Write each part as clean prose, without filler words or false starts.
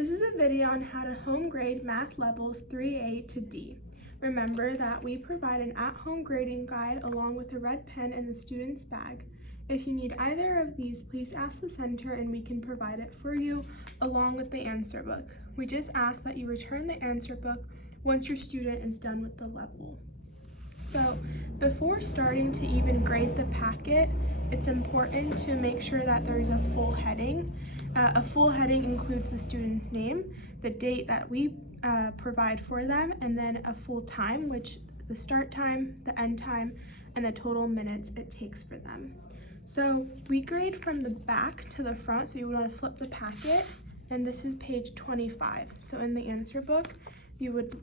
This is a video on how to home grade math levels 3A to D. Remember that we provide an at-home grading guide along with a red pen in the student's bag. If you need either of these, please ask the center and we can provide it for you along with the answer book. We just ask that you return the answer book once your student is done with the level. So before starting to even grade the packet, it's important to make sure that there's a full heading. A full heading includes the student's name, the date that we provide for them, and then a full time, which the start time, the end time, and the total minutes it takes for them. So we grade from the back to the front, so you would want to flip the packet, and this is page 25. So in the answer book, you would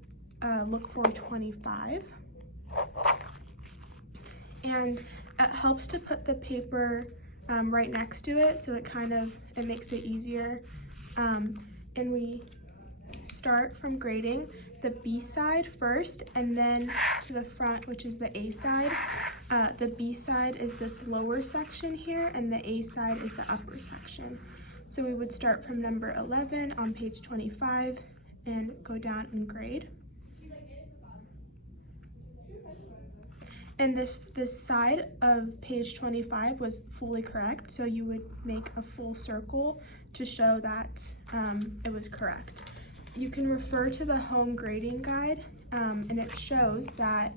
look for 25. And it helps to put the paper right next to it, so it makes it easier. And we start from grading the B side first and then to the front, which is the A side. The B side is this lower section here and the A side is the upper section. So we would start from number 11 on page 25 and go down and grade. And this side of page 25 was fully correct, so you would make a full circle to show that it was correct. You can refer to the home grading guide, and it shows that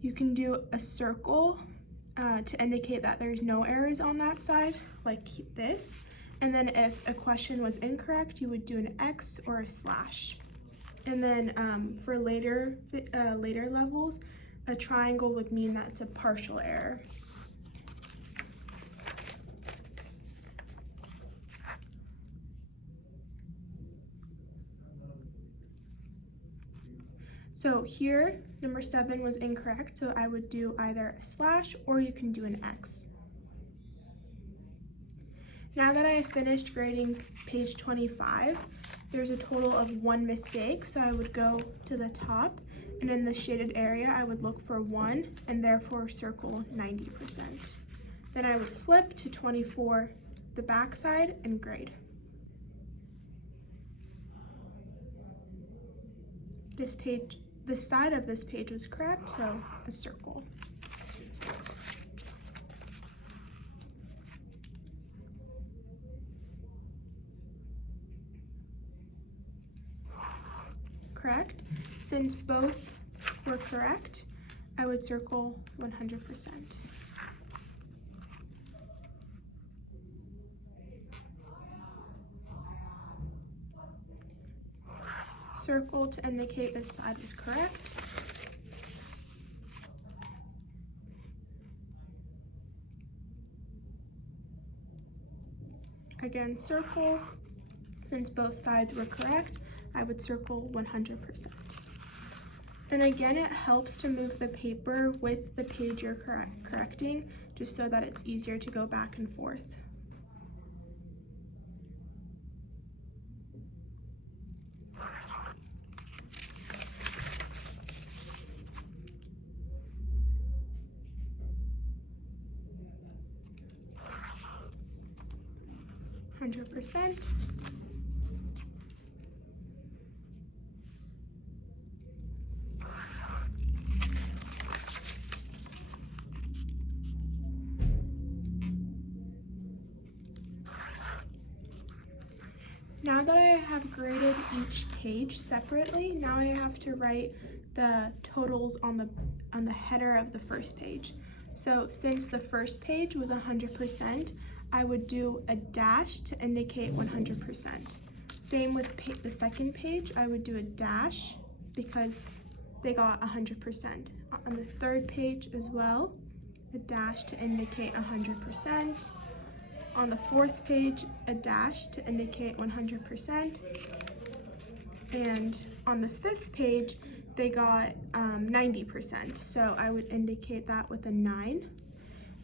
you can do a circle to indicate that there's no errors on that side, like this. And then if a question was incorrect, you would do an X or a slash. And then for later levels, a triangle would mean that it's a partial error. So here, number 7 was incorrect, so I would do either a slash or you can do an X. Now that I have finished grading page 25, there's a total of 1 mistake, so I would go to the top, and in the shaded area, I would look for 1 and therefore circle 90%. Then I would flip to 24, the back side, and grade. This side of this page was correct, so a circle. Correct. Since both were correct, I would circle 100%. Circle to indicate this side was correct. Again, circle. Since both sides were correct, I would circle 100%. And again, it helps to move the paper with the page you're correcting, just so that it's easier to go back and forth. %. Now that I have graded each page separately, now I have to write the totals on the header of the first page. So since the first page was 100%, I would do a dash to indicate 100%. Same with the second page, I would do a dash because they got 100%. On the third page as well, a dash to indicate 100%. On the fourth page, a dash to indicate 100%. And on the fifth page, they got 90%. So I would indicate that with a 9.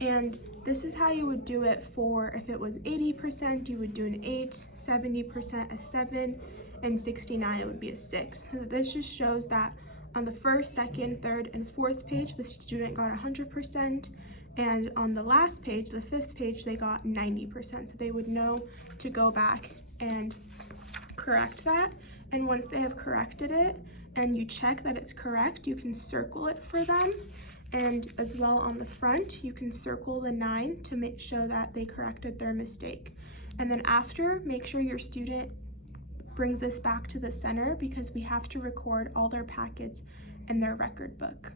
And this is how you would do it for if it was 80%, you would do an 8, 70% a 7, and 69 it would be a 6. So this just shows that on the first, second, third, and fourth page, the student got 100%, and on the last page, the fifth page, they got 90%. So they would know to go back and correct that, and once they have corrected it and you check that it's correct, you can circle it for them. And as well on the front, you can circle the 9 to show that they corrected their mistake. And then after, make sure your student brings this back to the center because we have to record all their packets in their record book.